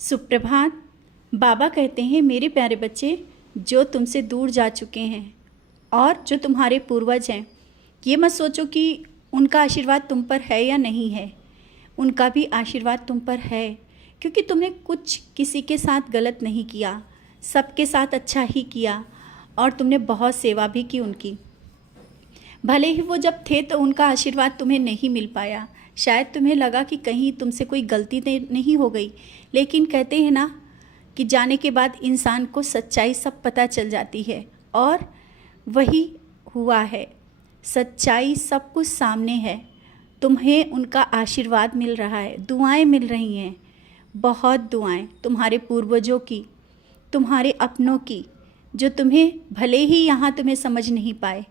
सुप्रभात। बाबा कहते हैं, मेरे प्यारे बच्चे, जो तुमसे दूर जा चुके हैं और जो तुम्हारे पूर्वज हैं, ये मत सोचो कि उनका आशीर्वाद तुम पर है या नहीं है। उनका भी आशीर्वाद तुम पर है, क्योंकि तुमने कुछ किसी के साथ गलत नहीं किया, सबके साथ अच्छा ही किया और तुमने बहुत सेवा भी की उनकी। भले ही वो जब थे तो उनका आशीर्वाद तुम्हें नहीं मिल पाया, शायद तुम्हें लगा कि कहीं तुमसे कोई गलती नहीं हो गई, लेकिन कहते हैं ना कि जाने के बाद इंसान को सच्चाई सब पता चल जाती है, और वही हुआ है। सच्चाई सब कुछ सामने है। तुम्हें उनका आशीर्वाद मिल रहा है, दुआएं मिल रही हैं, बहुत दुआएं तुम्हारे पूर्वजों की, तुम्हारे अपनों की, जो तुम्हें भले ही यहाँ तुम्हें समझ नहीं पाए,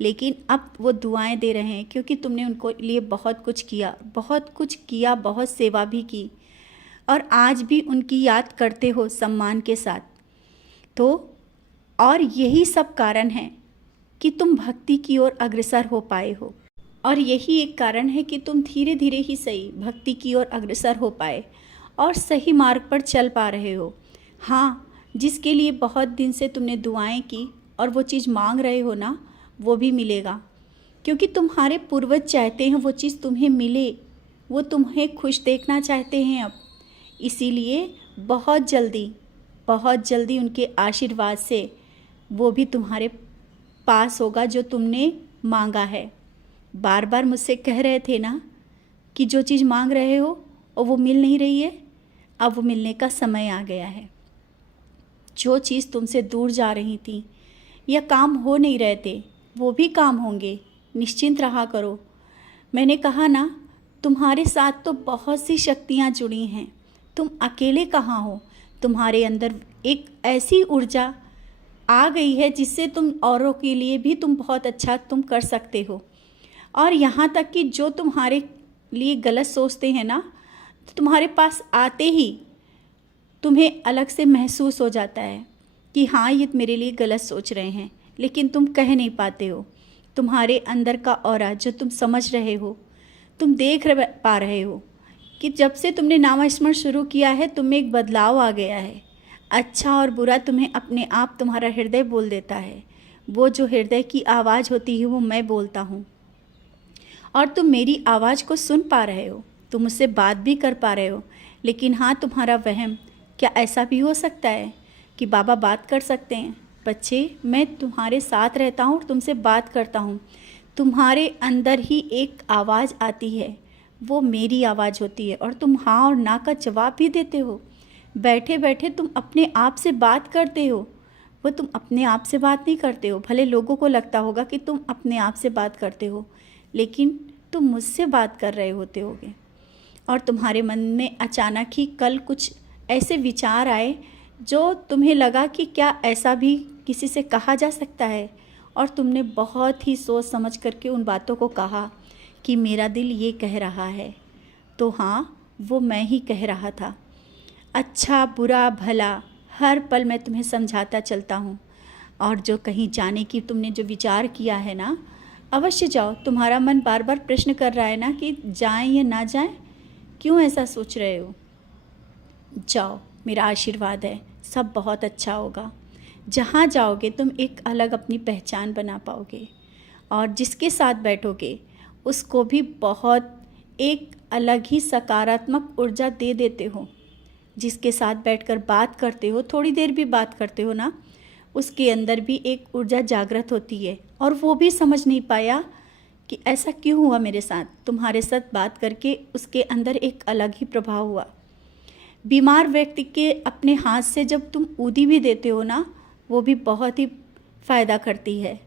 लेकिन अब वो दुआएं दे रहे हैं, क्योंकि तुमने उनको लिए बहुत कुछ किया, बहुत सेवा भी की, और आज भी उनकी याद करते हो सम्मान के साथ। तो और यही सब कारण है कि तुम भक्ति की ओर अग्रसर हो पाए हो, और यही एक कारण है कि तुम धीरे धीरे ही सही भक्ति की ओर अग्रसर हो पाए और सही मार्ग पर चल पा रहे हो। हाँ, जिसके लिए बहुत दिन से तुमने दुआएं की और वो चीज़ मांग रहे हो ना, वो भी मिलेगा, क्योंकि तुम्हारे पूर्वज चाहते हैं वो चीज़ तुम्हें मिले। वो तुम्हें खुश देखना चाहते हैं अब, इसीलिए बहुत जल्दी उनके आशीर्वाद से वो भी तुम्हारे पास होगा जो तुमने मांगा है। बार बार मुझसे कह रहे थे ना कि जो चीज़ मांग रहे हो और वो मिल नहीं रही है, अब वो मिलने का समय आ गया है। जो चीज़ तुमसे दूर जा रही थी या काम हो नहीं रहे थे, वो भी काम होंगे, निश्चिंत रहा करो। मैंने कहा ना, तुम्हारे साथ तो बहुत सी शक्तियाँ जुड़ी हैं, तुम अकेले कहाँ हो। तुम्हारे अंदर एक ऐसी ऊर्जा आ गई है जिससे तुम औरों के लिए भी तुम बहुत अच्छा तुम कर सकते हो। और यहाँ तक कि जो तुम्हारे लिए गलत सोचते हैं ना, तो तुम्हारे पास आते ही तुम्हें अलग से महसूस हो जाता है कि हाँ, ये मेरे लिए गलत सोच रहे हैं, लेकिन तुम कह नहीं पाते हो। तुम्हारे अंदर का ऑरा जो तुम समझ रहे हो, तुम देख पा रहे हो कि जब से तुमने नामस्मरण शुरू किया है, तुम्हें एक बदलाव आ गया है। अच्छा और बुरा तुम्हें अपने आप तुम्हारा हृदय बोल देता है। वो जो हृदय की आवाज़ होती है वो मैं बोलता हूँ, और तुम मेरी आवाज़ को सुन पा रहे हो, तुम मुझसे बात भी कर पा रहे हो। लेकिन हाँ, तुम्हारा वहम, क्या ऐसा भी हो सकता है कि बाबा बात कर सकते हैं? बच्चे, मैं तुम्हारे साथ रहता हूँ और तुमसे बात करता हूँ। तुम्हारे अंदर ही एक आवाज़ आती है, वो मेरी आवाज़ होती है, और तुम हाँ और ना का जवाब भी देते हो। बैठे बैठे तुम अपने आप से बात करते हो। वो तुम अपने आप से बात नहीं करते हो। भले लोगों को लगता होगा कि तुम अपने आप से बात करते हो, लेकिन तुम मुझसे बात कर रहे होते होगे। और तुम्हारे मन में अचानक ही कल कुछ ऐसे विचार आए जो तुम्हें लगा कि क्या ऐसा भी किसी से कहा जा सकता है, और तुमने बहुत ही सोच समझ करके उन बातों को कहा कि मेरा दिल ये कह रहा है। तो हाँ, वो मैं ही कह रहा था। अच्छा बुरा भला हर पल मैं तुम्हें समझाता चलता हूँ, और जो कहीं जाने की तुमने जो विचार किया है ना, अवश्य जाओ। तुम्हारा मन बार बार प्रश्न कर रहा है ना कि जाएं या ना जाएं, क्यों ऐसा सोच रहे हो? जाओ, मेरा आशीर्वाद है, सब बहुत अच्छा होगा। जहाँ जाओगे तुम एक अलग अपनी पहचान बना पाओगे, और जिसके साथ बैठोगे उसको भी बहुत एक अलग ही सकारात्मक ऊर्जा दे देते हो। जिसके साथ बैठकर बात करते हो, थोड़ी देर भी बात करते हो ना, उसके अंदर भी एक ऊर्जा जागृत होती है, और वो भी समझ नहीं पाया कि ऐसा क्यों हुआ मेरे साथ। तुम्हारे साथ बात करके उसके अंदर एक अलग ही प्रभाव हुआ। बीमार व्यक्ति के अपने हाथ से जब तुम ऊदी भी देते हो ना, वो भी बहुत ही फ़ायदा करती है।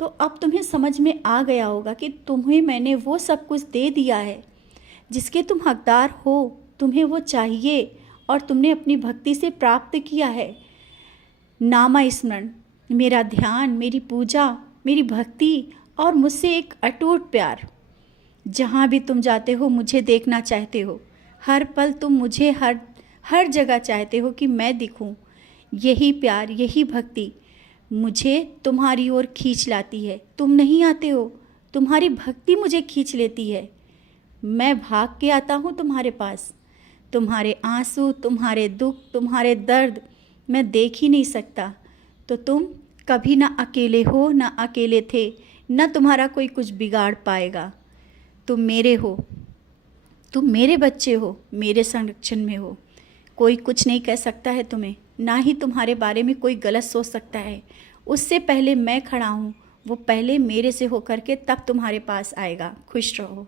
तो अब तुम्हें समझ में आ गया होगा कि तुम्हें मैंने वो सब कुछ दे दिया है जिसके तुम हकदार हो, तुम्हें वो चाहिए, और तुमने अपनी भक्ति से प्राप्त किया है। नामा स्मरण, मेरा ध्यान, मेरी पूजा, मेरी भक्ति, और मुझसे एक अटूट प्यार। जहाँ भी तुम जाते हो मुझे देखना चाहते हो, हर पल तुम मुझे हर जगह चाहते हो कि मैं दिखूं। यही प्यार, यही भक्ति मुझे तुम्हारी ओर खींच लाती है। तुम नहीं आते हो, तुम्हारी भक्ति मुझे खींच लेती है। मैं भाग के आता हूँ तुम्हारे पास। तुम्हारे आंसू, तुम्हारे दुख, तुम्हारे दर्द मैं देख ही नहीं सकता, तो तुम कभी ना अकेले हो, ना अकेले थे, ना तुम्हारा कोई कुछ बिगाड़ पाएगा। तुम मेरे हो, तुम मेरे बच्चे हो, मेरे संरक्षण में हो। कोई कुछ नहीं कह सकता है तुम्हें, ना ही तुम्हारे बारे में कोई गलत सोच सकता है। उससे पहले मैं खड़ा हूँ, वो पहले मेरे से होकर के तब तुम्हारे पास आएगा। खुश रहो।